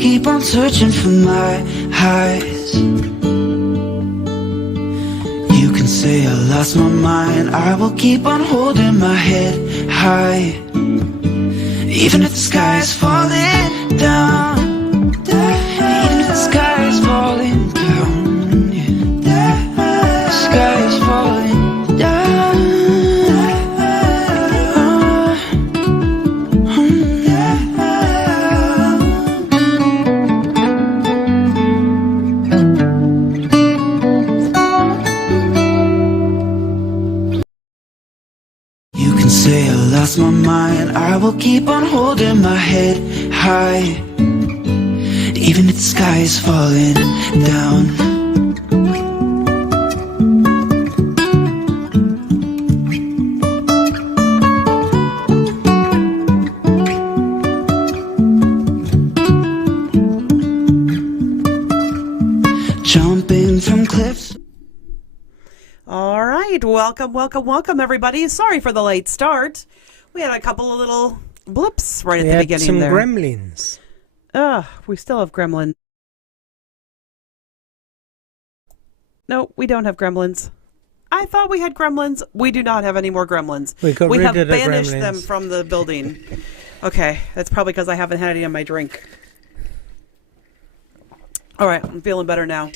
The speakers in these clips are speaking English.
keep on searching for my highs. You can say I lost my mind, I will keep on holding my head high. Even if the sky is falling down, even if the sky is falling down, yeah. The sky is falling down. You can say I lost my mind, I will keep on holding my head high. Even if the sky is falling down. Jumping from cliffs. All right, welcome, everybody. Sorry for the late start. We had a couple of little blips right at the beginning some there. gremlins. We still have gremlins. No, we don't have gremlins. I thought we had gremlins. We do not have any more gremlins. We have rid of the banished gremlins. them from the building. Okay, that's probably because I haven't had any of my drink. All right, I'm feeling better now.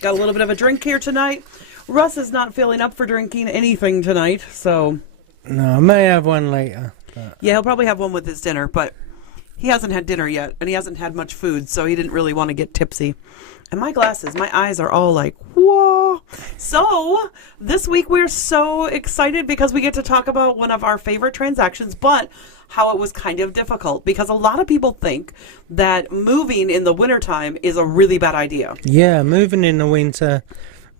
Got a little bit of a drink here tonight. Russ is not feeling up for drinking anything tonight, so... No, I may have one later. But... Yeah, he'll probably have one with his dinner, but he hasn't had dinner yet, and he hasn't had much food, so he didn't really want to get tipsy. And my glasses, my eyes are all like, whoa. So, this week we're so excited because we get to talk about one of our favorite transactions, but how it was kind of difficult, because a lot of people think that moving in the wintertime is a really bad idea. Yeah, moving in the winter.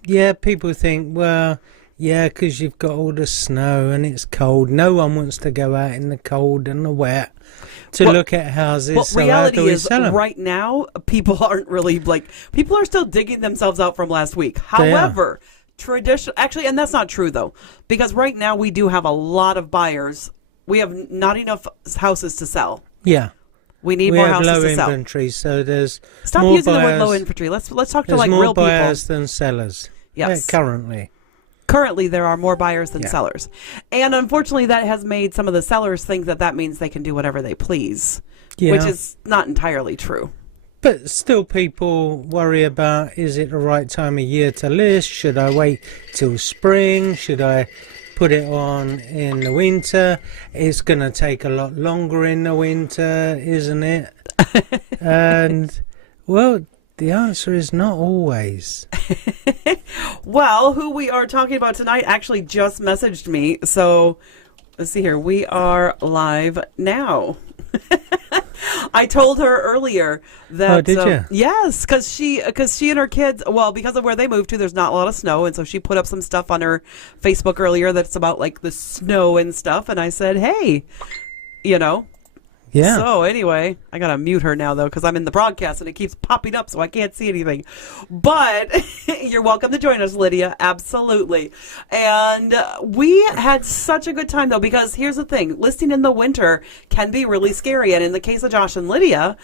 Yeah, people think, well, yeah, because you've got all the snow and it's cold. No one wants to go out in the cold and the wet to look at houses. Well, so reality is, sell 'em? right now, people aren't really, people are still digging themselves out from last week. However, actually, and that's not true, though, because right now we do have a lot of buyers. We have not enough houses to sell. Yeah. We need more houses to sell. We to have sell. low inventory, so there's Stop more using buyers, the word low inventory. Let's talk to there's real more people. buyers than sellers. Yes. Currently. Currently, there are more buyers than sellers. And unfortunately, that has made some of the sellers think that means they can do whatever they please, which is not entirely true. But still, people worry about, is it the right time of year to list? Should I wait till spring? Should I put it on in the winter? It's going to take a lot longer in the winter, isn't it? And, well, the answer is not always. Well, who we are talking about tonight actually just messaged me. So let's see here. We are live now. I told her earlier that. Oh, did you? Yes, because she and her kids. Well, because of where they moved to, there's not a lot of snow, and so she put up some stuff on her Facebook earlier that's about like the snow and stuff. And I said, hey, Yeah. So anyway, I gotta mute her now though, because I'm in the broadcast and it keeps popping up, so I can't see anything. But you're welcome to join us, Lydia. Absolutely. And we had such a good time though, because here's the thing: listing in the winter can be really scary. And in the case of Josh and Lydia,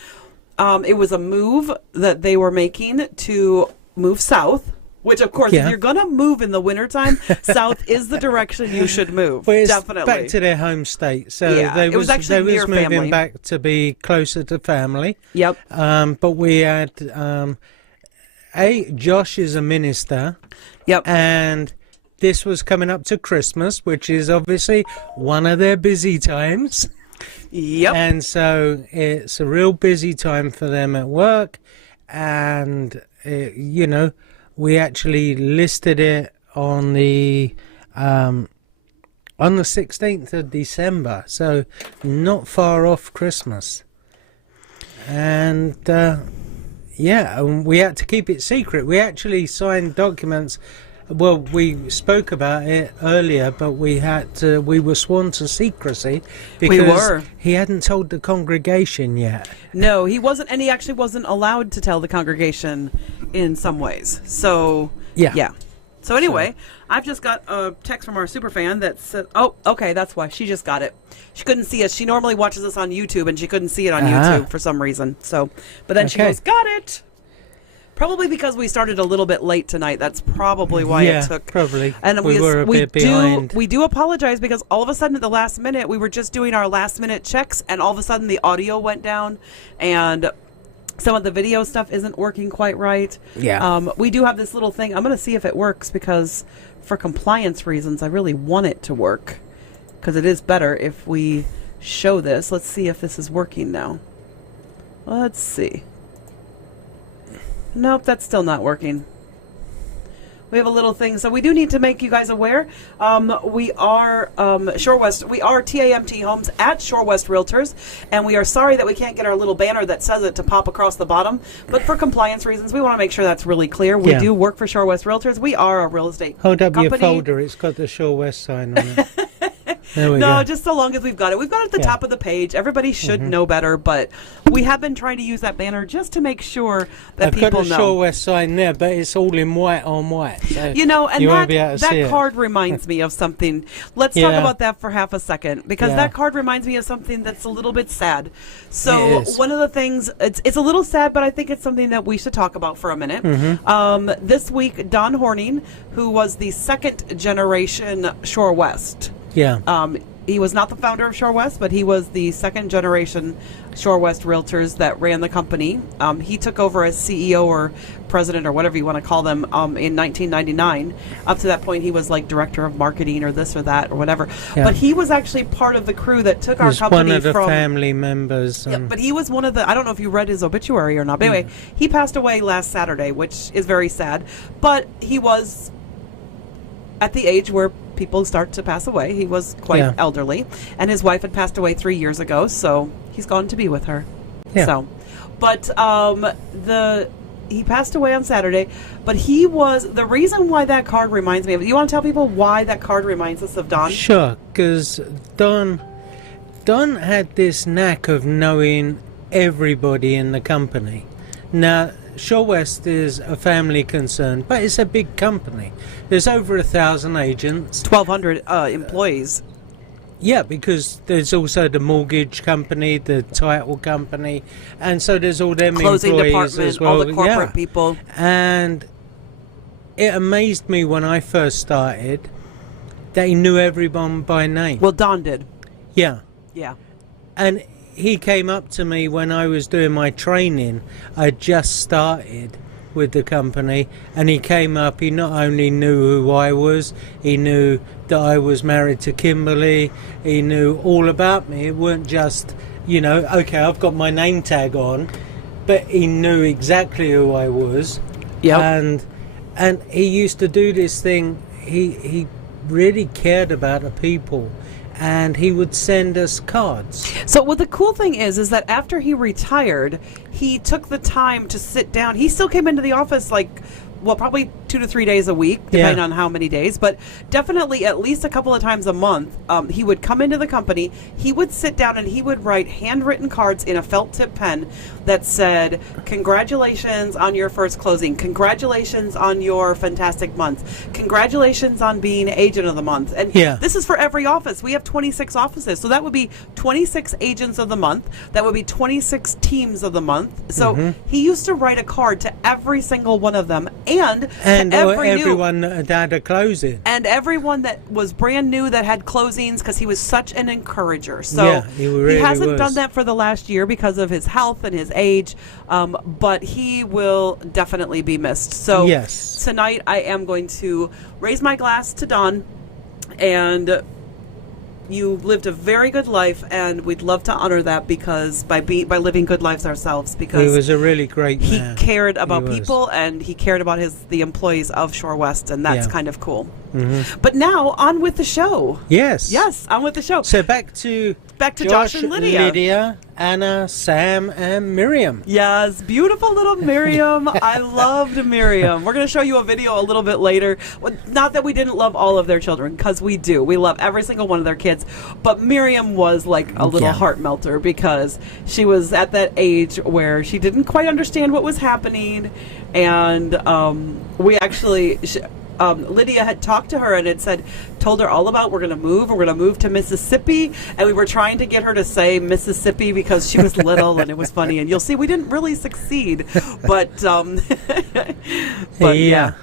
it was a move that they were making to move south. Which, of course, if you're going to move in the wintertime, south is the direction you should move. Well, it's definitely. back to their home state. So it was actually near moving family. back to be closer to family. Yep. But we had, Josh is a minister. Yep. And this was coming up to Christmas, which is obviously one of their busy times. Yep. And so it's a real busy time for them at work. And, we actually listed it on the 16th of December, so not far off Christmas. And we had to keep it secret. We actually signed documents. Well, we spoke about it earlier, but we were sworn to secrecy because he hadn't told the congregation yet. No, he wasn't, and he actually wasn't allowed to tell the congregation in some ways. So, yeah. So anyway, I've just got a text from our superfan that said, "Oh, okay, that's why she just got it. She couldn't see us. She normally watches us on YouTube, and she couldn't see it on YouTube for some reason. So, but then she goes, got it. Probably because we started a little bit late tonight. That's probably why it took. Probably. And we were a bit behind. We do apologize because all of a sudden at the last minute, we were just doing our last minute checks, and all of a sudden the audio went down, and some of the video stuff isn't working quite right. Yeah. We do have this little thing. I'm going to see if it works because for compliance reasons, I really want it to work because it is better if we show this. Let's see if this is working now. Let's see. Nope, that's still not working. We have a little thing, so we do need to make you guys aware. We are Shore West. We are TAMT Homes at Shore West Realtors, and we are sorry that we can't get our little banner that says it to pop across the bottom. But for compliance reasons, we want to make sure that's really clear. We do work for Shore West Realtors. We are a real estate Hold up company. your folder. It's got the Shore West sign on it. There we No, go. just so long as we've got it. We've got it at the top of the page. Everybody should know better, but we have been trying to use that banner just to make sure that I've got people the know. Shore West sign there, but it's all in white on white. So You know, and you won't be able to see that it. card reminds me of something. Let's talk Yeah. about that for half a second, because Yeah. that card reminds me of something that's a little bit sad. So It is. one of the things, it's a little sad, but I think it's something that we should talk about for a minute. This week, Don Horning, who was the second generation Shore West, Yeah. he was not the founder of Shore West, but he was the second generation Shore West Realtors that ran the company. He took over as CEO or president or whatever you want to call them in 1999. Up to that point, he was like director of marketing or this or that or whatever. Yeah. But he was actually part of the crew that took our He's company one of the from family members. Yeah, but he was one of the, I don't know if you read his obituary or not, but anyway, he passed away last Saturday, which is very sad. But he was at the age where people start to pass away. He was quite elderly, and his wife had passed away 3 years ago, so he's gone to be with her. Yeah. So, but he passed away on Saturday, but he was the reason why that card reminds me of. You want to tell people why that card reminds us of Don? Sure, because Don had this knack of knowing everybody in the company. Now, Shore West is a family concern, but it's a big company. There's over 1,000 agents. 1,200 employees. Yeah, because there's also the mortgage company, the title company, and so there's all them Closing employees department, as well. all the corporate people. And it amazed me when I first started that he knew everyone by name. Well, Don did. Yeah. Yeah. And he came up to me when I was doing my training. I just started with the company, and he came up. He not only knew who I was, he knew that I was married to Kimberly. He knew all about me. It weren't just, okay, I've got my name tag on, but he knew exactly who I was. Yeah. And he used to do this thing. He really cared about the people, and he would send us cards. So what the cool thing is that after he retired, he took the time to sit down. He still came into the office probably 2 to 3 days a week, depending on how many days, but definitely at least a couple of times a month. He would come into the company, he would sit down, and he would write handwritten cards in a felt tip pen that said, congratulations on your first closing, congratulations on your fantastic month, congratulations on being agent of the month. And this is for every office. We have 26 offices, so that would be 26 agents of the month. That would be 26 teams of the month. So he used to write a card to every single one of them, and everyone that had a closing. And everyone that was brand new that had closings, because he was such an encourager. So he really hasn't was. done that for the last year because of his health and his age, but he will definitely be missed. So tonight I am going to raise my glass to Don, and you lived a very good life, and we'd love to honor that because by living good lives ourselves, because he was a really great man. He cared about people, and he cared about the employees of Shore West, and that's kind of cool. But now on with the show. Yes, on with the show. So back to Josh and Lydia, Anna, Sam, and Miriam. Yes, beautiful little Miriam. I loved Miriam. We're going to show you a video a little bit later. Well, not that we didn't love all of their children, because we do. We love every single one of their kids. But Miriam was like a little heart melter, because she was at that age where she didn't quite understand what was happening. And we actually... Lydia had talked to her and had told her all about we're going to move to Mississippi, and we were trying to get her to say Mississippi because she was little, and it was funny. And you'll see we didn't really succeed, but yeah.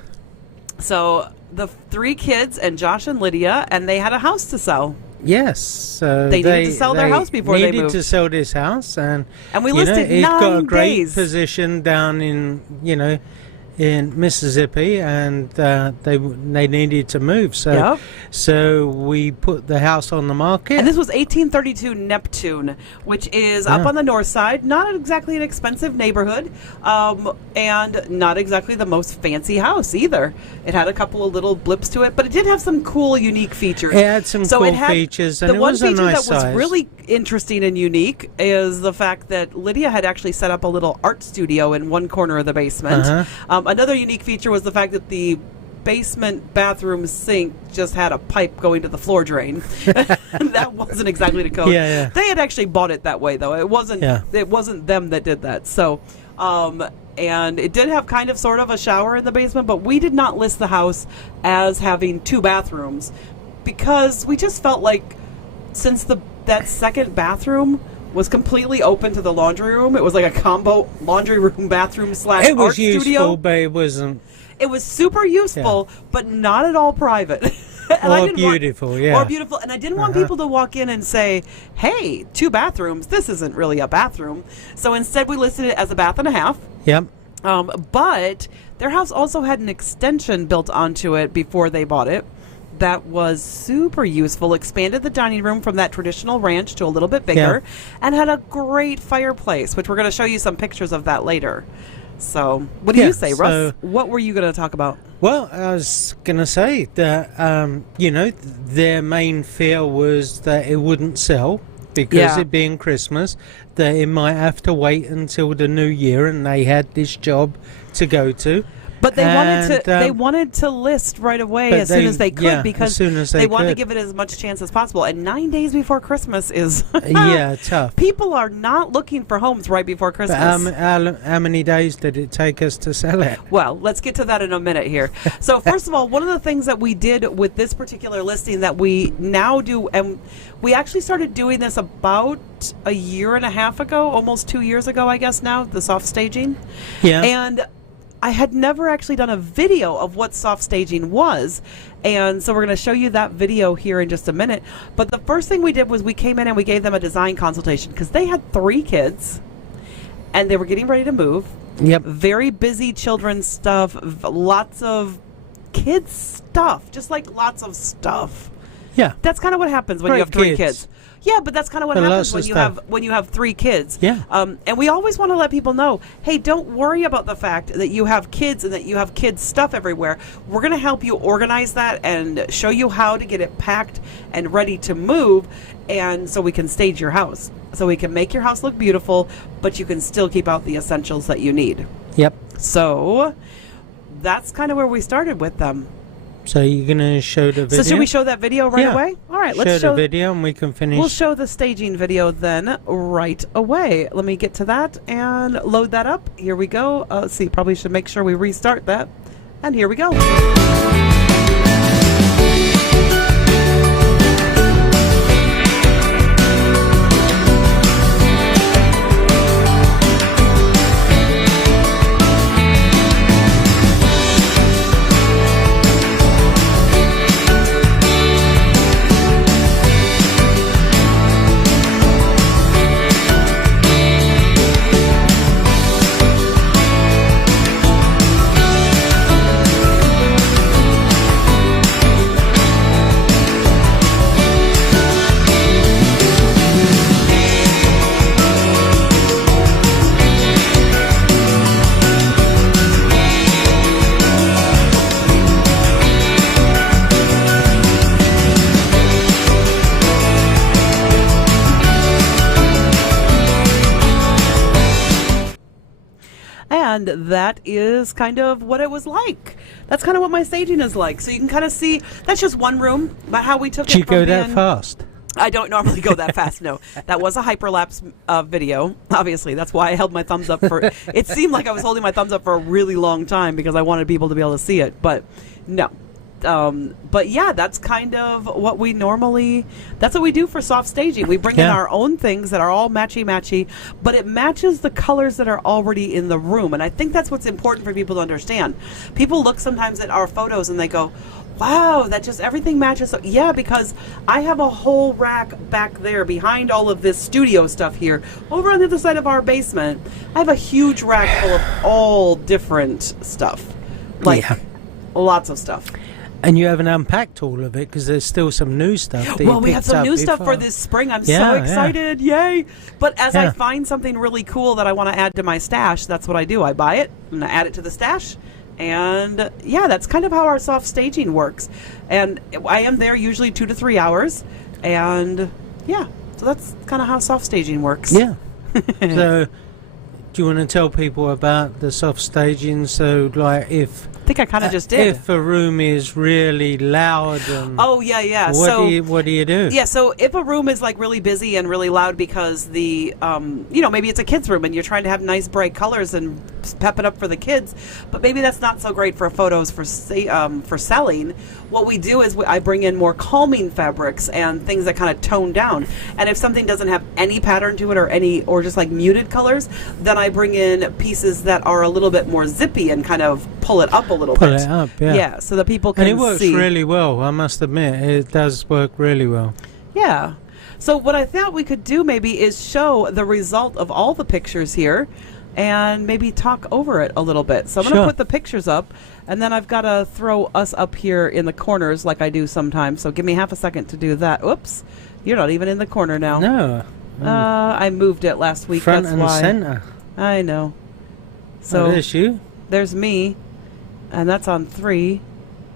So the 3 kids and Josh and Lydia, and they had a house to sell. Yes, they needed to sell their house before they moved. Needed to sell this house, and we listed 9 days. It's got a great position down in in Mississippi, and they needed to move, so we put the house on the market. And this was 1832 Neptune, which is up on the north side, not exactly an expensive neighborhood, and not exactly the most fancy house either. It had a couple of little blips to it, but it did have some cool, unique features. It had some cool features, and it was a nice size. The one feature that was really interesting and unique is the fact that Lydia had actually set up a little art studio in one corner of the basement. Another unique feature was the fact that the basement bathroom sink just had a pipe going to the floor drain. That wasn't exactly the code. They had actually bought it that way, though. It wasn't them that did that. So, and it did have kind of sort of a shower in the basement, but we did not list the house as having 2 bathrooms because we just felt like since that second bathroom was completely open to the laundry room. It was like a combo laundry room, bathroom / art studio. It was useful, but it wasn't. It was super useful, but not at all private. Or beautiful, Or beautiful. And I didn't want people to walk in and say, hey, 2 bathrooms. This isn't really a bathroom. So instead we listed it as a bath and a half. Yep. But their house also had an extension built onto it before they bought it. That was super useful, expanded the dining room from that traditional ranch to a little bit bigger, and had a great fireplace, which we're going to show you some pictures of that later. So, what do you say, Russ? What were you going to talk about? Well, I was going to say that, their main fear was that it wouldn't sell because it being Christmas, that it might have to wait until the new year, and they had this job to go to. But they wanted to list right away as soon as they could because they wanted to give it as much chance as possible. And 9 days before Christmas is tough. People are not looking for homes right before Christmas. But how many days did it take us to sell it? Well, let's get to that in a minute here. So first of all, one of the things that we did with this particular listing that we now do, and we actually started doing this about a year and a half ago, almost 2 years ago, I guess now, the soft staging. Yeah. And I had never actually done a video of what soft staging was, and so we're going to show you that video here in just a minute. But the first thing we did was we came in and we gave them a design consultation because they had 3 kids and they were getting ready to move. Yep. Very busy children's stuff, lots of kids stuff, just like lots of stuff. Yeah. That's kind of what happens when you have 3 kids. Yeah, but that's kind of what happens when you have 3 kids. Yeah. And we always want to let people know, hey, don't worry about the fact that you have kids and that you have kids stuff everywhere. We're going to help you organize that and show you how to get it packed and ready to move, and so we can stage your house. So we can make your house look beautiful, but you can still keep out the essentials that you need. Yep. So that's kind of where we started with them. So you're going to show the video? So should we show that video right away? All right, let's show the video and we can finish. We'll show the staging video then right away. Let me get to that and load that up. Here we go. Let's see, probably should make sure we restart that. And here we go. And that is kind of what it was like. That's kind of what my staging is like. So you can kind of see, that's just one room, but how we took it from Did you go that fast? I don't normally go that fast, no. That was a hyperlapse video, obviously. That's why I held my thumbs up for, it seemed like I was holding my thumbs up for a really long time because I wanted people to be able to see it, but no. But yeah, that's kind of what we normally, that's what we do for soft staging. We bring in our own things that are all matchy, but it matches the colors that are already in the room. And I think that's what's important for people to understand. People look sometimes at our photos and they go, wow, that just everything matches. So, yeah, because I have a whole rack back there behind all of this studio stuff here. Over on the other side of our basement, I have a huge rack full of all different stuff. Like, lots of stuff. And you haven't unpacked all of it because there's still some new stuff. Well, we have some new stuff for this spring. I'm so excited. Yay. But as I find something really cool that I want to add to my stash, that's what I do. I buy it and I add it to the stash. And yeah, that's kind of how our soft staging works. And I am there usually 2 to 3 hours. And yeah, so that's kind of how soft staging works. Yeah. So do you want to tell people about the soft staging? So like if... I think I kind of just did. If a room is really loud and what do you do? Yeah, so if a room is like really busy and really loud because the maybe it's a kid's room and you're trying to have nice bright colors and pep it up for the kids, but maybe that's not so great for photos for selling. What we do is I bring in more calming fabrics and things that kind of tone down. And if something doesn't have any pattern to it or just like muted colors, then I bring in pieces that are a little bit more zippy and kind of pull it up a little bit. Pull it up, yeah. Yeah, so that people can see. And it works really well, I must admit. It does work really well. Yeah. So what I thought we could do maybe is show the result of all the pictures here and maybe talk over it a little bit. So I'm going to put the pictures up, and then I've got to throw us up here in the corners like I do sometimes. So give me half a second to do that. Oops. You're not even in the corner now. No. I moved it last week. Front That's and why. center. I know. So there's you. There's me. And that's on 3.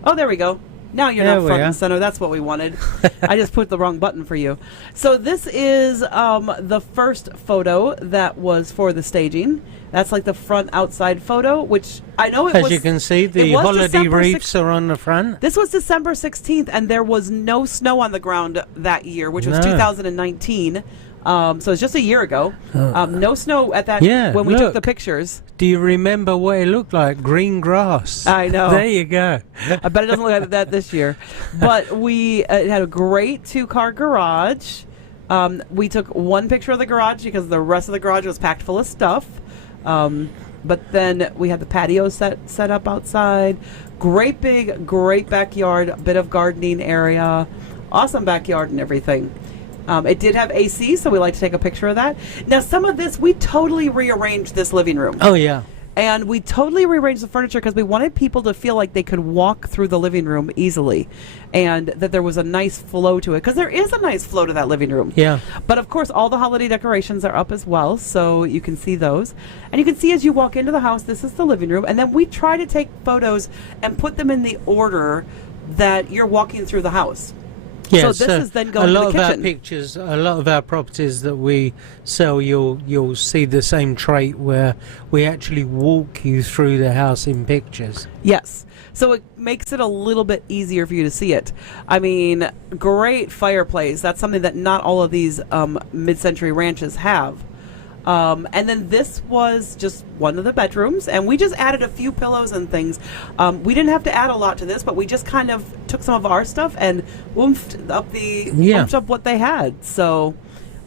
Oh, there we go. Now you're not front and center. That's what we wanted. I just put the wrong button for you. So this is the first photo that was for the staging. That's like the front outside photo, which I know As you can see, the holiday wreaths are on the front. This was December 16th, and there was no snow on the ground that year, which was 2019. So it's just a year ago. No snow at that when we took the pictures. Do you remember what it looked like? Green grass. I know. There you go. I bet it doesn't look like that this year. But we had a great 2-car garage. We took one picture of the garage because the rest of the garage was packed full of stuff. But then we had the patio set up outside. Great backyard, a bit of gardening area. Awesome backyard and everything. It did have AC, so we like to take a picture of that. Now, some of this, we totally rearranged this living room. Oh, yeah. And we totally rearranged the furniture because we wanted people to feel like they could walk through the living room easily and that there was a nice flow to it, because there is a nice flow to that living room. Yeah. But, of course, all the holiday decorations are up as well, so you can see those. And you can see as you walk into the house, this is the living room. And then we try to take photos and put them in the order that you're walking through the house. Yeah, so this is then going to the kitchen. A lot of our pictures, a lot of our properties that we sell, you'll see the same trait where we actually walk you through the house in pictures. Yes. So it makes it a little bit easier for you to see it. I mean, great fireplace. That's something that not all of these mid-century ranches have. And then this was just one of the bedrooms, and we just added a few pillows and things. We didn't have to add a lot to this, but we just kind of took some of our stuff and woofed up what they had. So,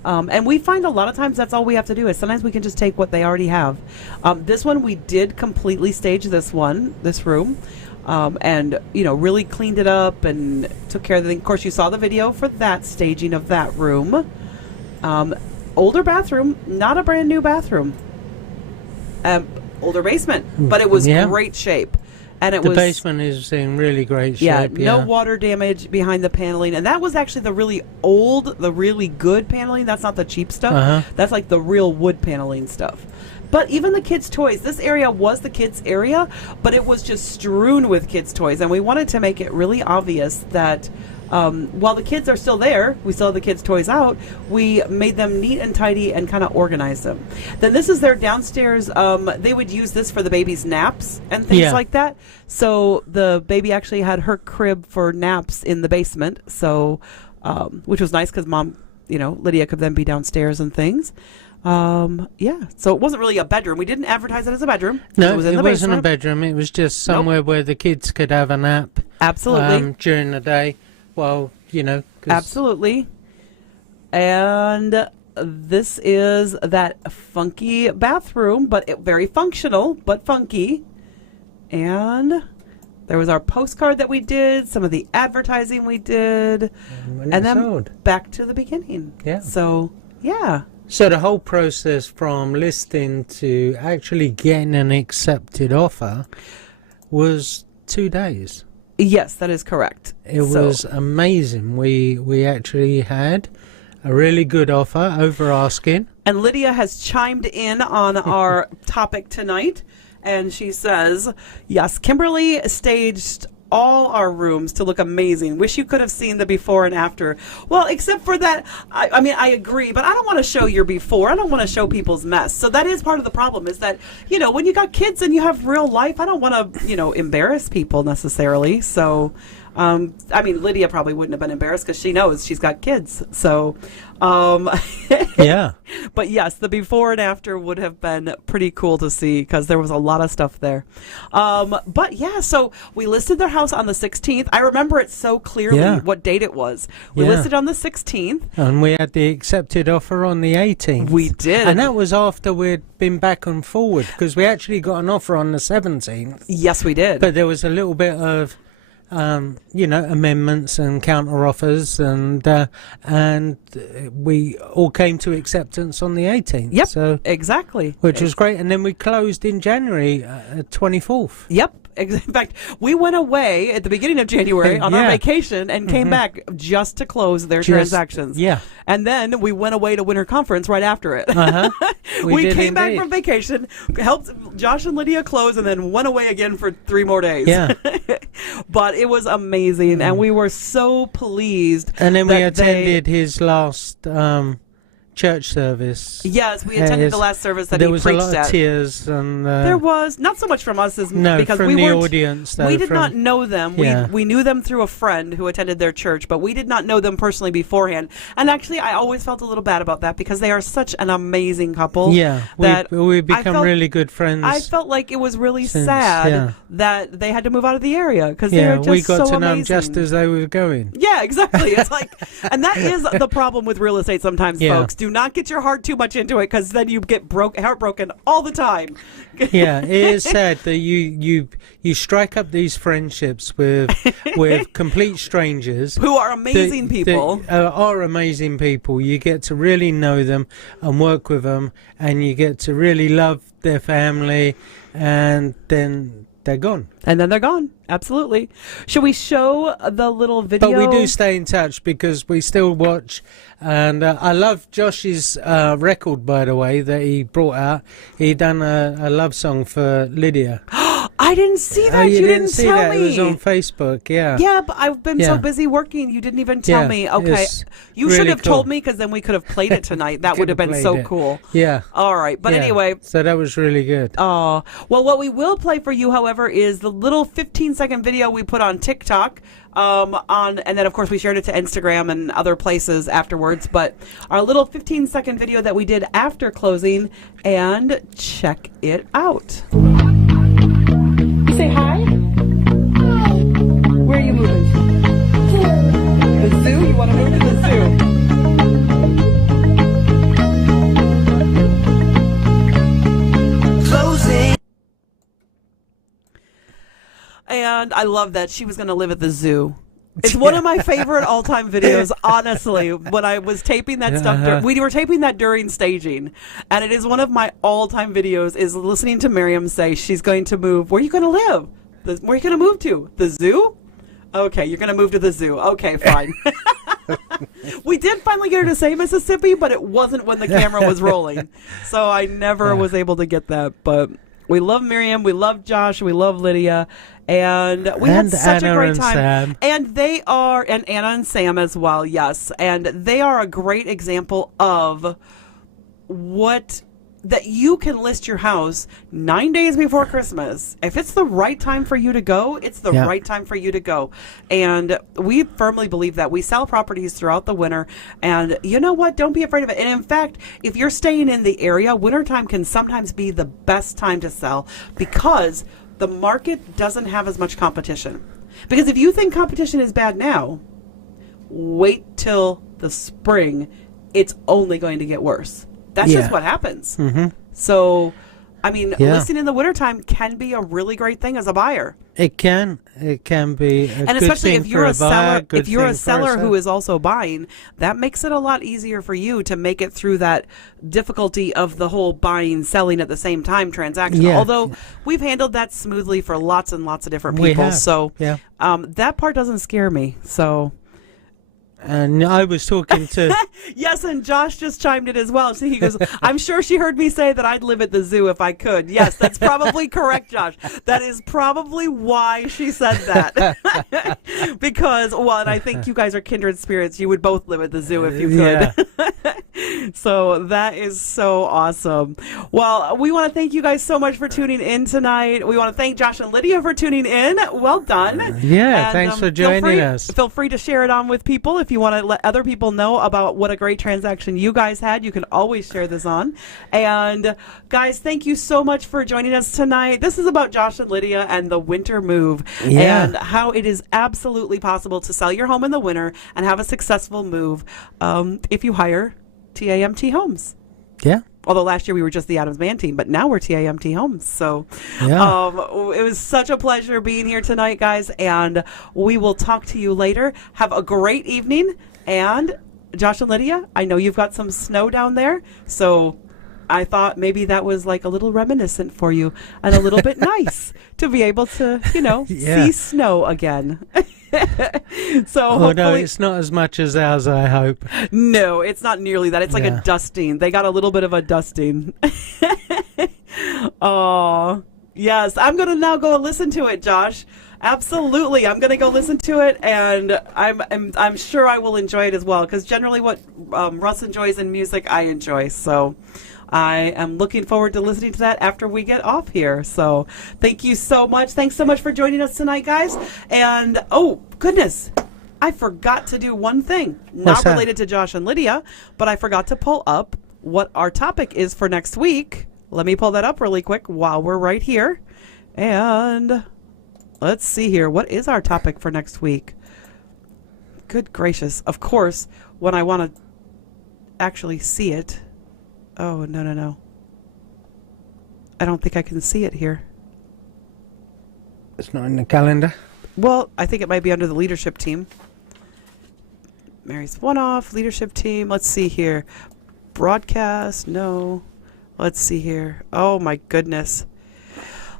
and we find a lot of times that's all we have to do is sometimes we can just take what they already have. This one we did completely stage this room. And really cleaned it up and took care of the thing. Of course, you saw the video for that staging of that room. Older bathroom, not a brand new bathroom. Older basement, but it was great shape. And the basement is in really great shape. No water damage behind the paneling. And that was actually the really old, the really good paneling. That's not the cheap stuff. That's like the real wood paneling stuff. But even the kids' toys, this area was the kids' area, but it was just strewn with kids' toys. And we wanted to make it really obvious that while the kids are still there, we still have the kids' toys out, we made them neat and tidy and kind of organized them. Then this is their downstairs. They would use this for the baby's naps and things like that. So the baby actually had her crib for naps in the basement, so which was nice because Mom, Lydia could then be downstairs and things. So it wasn't really a bedroom. We didn't advertise it as a bedroom. No, it wasn't a bedroom. It was just somewhere where the kids could have a nap. Absolutely. During the day. Well, 'cause Absolutely. And this is that funky bathroom, but very functional, but funky. And there was our postcard that we did, some of the advertising we did, and then sold. back to the beginning. Yeah. So, yeah. So the whole process from listing to actually getting an accepted offer was 2 days. Yes, that is correct. It was amazing. We actually had a really good offer over asking. And Lydia has chimed in on our topic tonight, and she says, yes, Kimberly staged all our rooms to look amazing. Wish you could have seen the before and after. Well, except for that, I mean, I agree, but I don't want to show your before. I don't want to show people's mess. So that is part of the problem, is that, when you got kids and you have real life, I don't want to, embarrass people necessarily. So, I mean, Lydia probably wouldn't have been embarrassed because she knows she's got kids. So, Yeah. But yes, the before and after would have been pretty cool to see because there was a lot of stuff there. But yeah, so we listed their house on the 16th. I remember it so clearly what date it was. We listed on the 16th. And we had the accepted offer on the 18th. We did. And that was after we'd been back and forward because we actually got an offer on the 17th. Yes, we did. But there was a little bit of amendments and counter offers, and we all came to acceptance on the 18th. Yep, so, exactly. Which was great. And then we closed in January, 24th. Yep. In fact, we went away at the beginning of January on our vacation and came back just to close their transactions. Yeah. And then we went away to winter conference right after it. Uh-huh. We did came back indeed. from vacation, helped Josh and Lydia close, and then went away again for 3 more days. Yeah. But it was amazing, and we were so pleased. And then we that attended his last church service. Yes, we attended the last service that there he was preached a lot at. of tears, and There was not so much from us as because from we the weren't. audience. Though, We did not know them. Yeah. We knew them through a friend who attended their church, but we did not know them personally beforehand. And actually, I always felt a little bad about that because they are such an amazing couple. Yeah, we become really good friends. I felt like it was really since, sad that they had to move out of the area because they were just we got so to know them amazing. just as they were going. Yeah, exactly. It's like, and that is the problem with real estate sometimes, folks. Do not get your heart too much into it because then you get heartbroken all the time. Yeah, it is sad that you strike up these friendships with complete strangers who are amazing people. Are amazing people. You get to really know them and work with them, and you get to really love their family, and then they're gone. And then they're gone. Absolutely. Should we show the little video? But we do stay in touch because we still watch. And I love Josh's record, by the way, that he brought out. He done a love song for Lydia. I didn't see that. You didn't see tell that. me. It was on Facebook, yeah. Yeah, but I've been so busy working. You didn't even tell me. Okay. You should have told me because then we could have played it tonight. That would have been so cool. Yeah. All right. But anyway. So that was really good. Oh. Well, what we will play for you, however, is the little 15-second video we put on TikTok. And then of course we shared it to Instagram and other places afterwards, but our little 15-second video that we did after closing, and check it out. Say hi. Where are you moving? The zoo? You want to move to the zoo? Closing. And I love that she was going to live at the zoo. It's one of my favorite all-time videos, honestly. When I was taping that stuff, we were taping that during staging, and it is one of my all-time videos, is listening to Miriam say she's going to move. Where are you going to live? Where are you going to move to? The zoo? Okay, you're going to move to the zoo. Okay, fine. We did finally get her to say Mississippi, but it wasn't when the camera was rolling. So I never was able to get that, but we love Miriam, we love Josh, we love Lydia, and we had such a great time. Sam. And they are, and Anna and Sam as well, yes. And they are a great example of that you can list your house 9 days before Christmas. If it's the right time for you to go, it's the right time for you to go. And we firmly believe that. We sell properties throughout the winter, and you know what? Don't be afraid of it. And in fact, if you're staying in the area, wintertime can sometimes be the best time to sell because the market doesn't have as much competition. Because if you think competition is bad now, wait till the spring. It's only going to get worse. That's just what happens. Mm-hmm. So, I mean, listing in the wintertime can be a really great thing as a buyer. It can be a And good especially thing if you're for a seller, buyer, if you're a good thing for seller who seller. is also buying, that makes it a lot easier for you to make it through that difficulty of the whole buying, selling at the same time transaction. Yeah. Although we've handled that smoothly for lots and lots of different We people. have, So yeah. that part doesn't scare me. So. And I was talking to Yes, and Josh just chimed in as well. So he goes, I'm sure she heard me say that I'd live at the zoo if I could. Yes, that's probably correct, Josh. That is probably why she said that. Because, well, and I think you guys are kindred spirits. You would both live at the zoo if you could. Yeah. So that is so awesome. Well, we want to thank you guys so much for tuning in tonight. We want to thank Josh and Lydia for tuning in. Well done. Yeah, And, thanks for joining us. Feel free to share it on with people. If you want to let other people know about what a great transaction you guys had, you can always share this on. And guys, thank you so much for joining us tonight. This is about Josh and Lydia and the winter move, and how it is absolutely possible to sell your home in the winter and have a successful move if you hire TAMT Homes. Yeah. Although last year we were just the Adams Man team, but now we're TAMT Homes. So Yeah. it was such a pleasure being here tonight, guys, and we will talk to you later. Have a great evening. And Josh and Lydia, I know you've got some snow down there, so I thought maybe that was like a little reminiscent for you and a little bit nice to be able to, see snow again. So Oh, no, hopefully, it's not as much as ours, I hope. no, it's not nearly that. It's like a dusting. They got a little bit of a dusting. Oh, yes. I'm going to now go and listen to it, Josh. Absolutely. I'm going to go listen to it, and I'm sure I will enjoy it as well, because generally what Russ enjoys in music, I enjoy. So I am looking forward to listening to that after we get off here. So thank you so much. Thanks so much for joining us tonight, guys. And, oh, goodness, I forgot to do one thing. Not related to Josh and Lydia, but I forgot to pull up what our topic is for next week. Let me pull that up really quick while we're right here. And let's see here. What is our topic for next week? Good gracious. Of course, when I want to actually see it. Oh, no. I don't think I can see it here. It's not in the calendar. Well, I think it might be under the leadership team. Mary's one-off, leadership team. Let's see here. Broadcast, no. Let's see here. Oh, my goodness.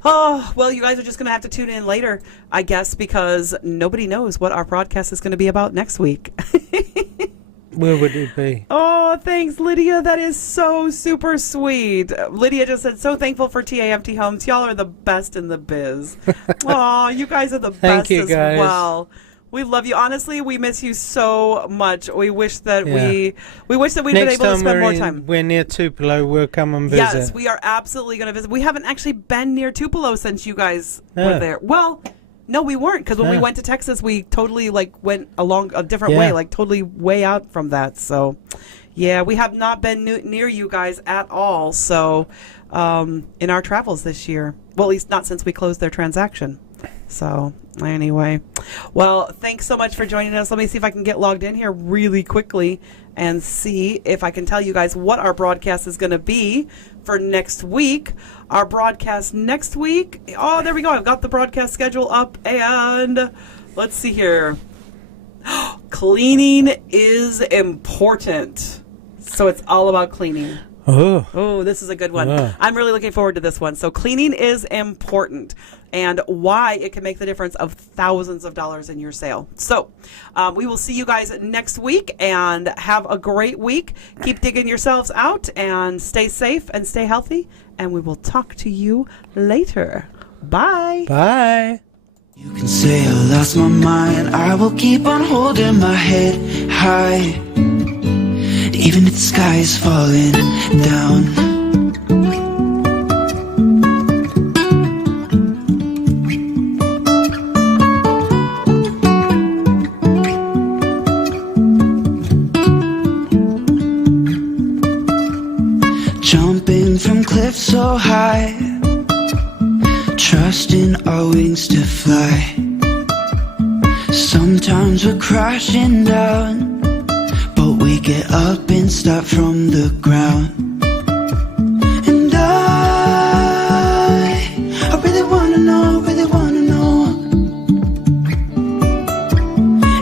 Oh, well, you guys are just going to have to tune in later, I guess, because nobody knows what our broadcast is going to be about next week. Where would it be? Oh, thanks, Lydia. That is so super sweet. Lydia just said, so thankful for TAMT Homes. Y'all are the best in the biz. Oh, you guys are the best you, as guys. well. We love you. Honestly, we miss you so much. We wish that we wish that we'd been able to spend more time. We're near Tupelo, we'll come and visit. Yes, we are absolutely going to visit. We haven't actually been near Tupelo since you guys were there. Well, no, we weren't, because when we went to Texas, we totally went along a different way, totally way out from that. So, yeah, we have not been near you guys at all. So, in our travels this year, well, at least not since we closed their transaction. So, anyway, well, thanks so much for joining us. Let me see if I can get logged in here really quickly and see if I can tell you guys what our broadcast is going to be for next week. Our broadcast next week, oh, there we go. I've got the broadcast schedule up, and let's see here. Cleaning is important. So it's all about cleaning. Oh, this is a good one. I'm really looking forward to this one. So cleaning is important, and why it can make the difference of thousands of dollars in your sale. So we will see you guys next week, and have a great week. Keep digging yourselves out, and stay safe and stay healthy, and we will talk to you later. Bye. Bye. You can say I lost my mind, I will keep on holding my head high, even if the sky is falling down. Jumping from cliffs so high, trusting our wings to fly. Sometimes we're crashing down, but we get up and start from the ground. And I really wanna know, really wanna know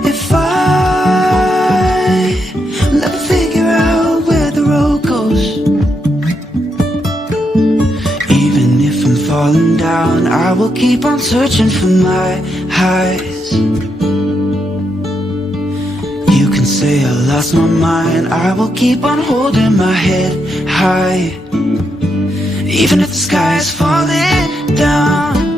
if I'll ever figure out where the road goes. Even if I'm falling down, I will keep on searching for my highs. You can say I lost my mind, I will keep on holding my head high. Even if the sky is falling down,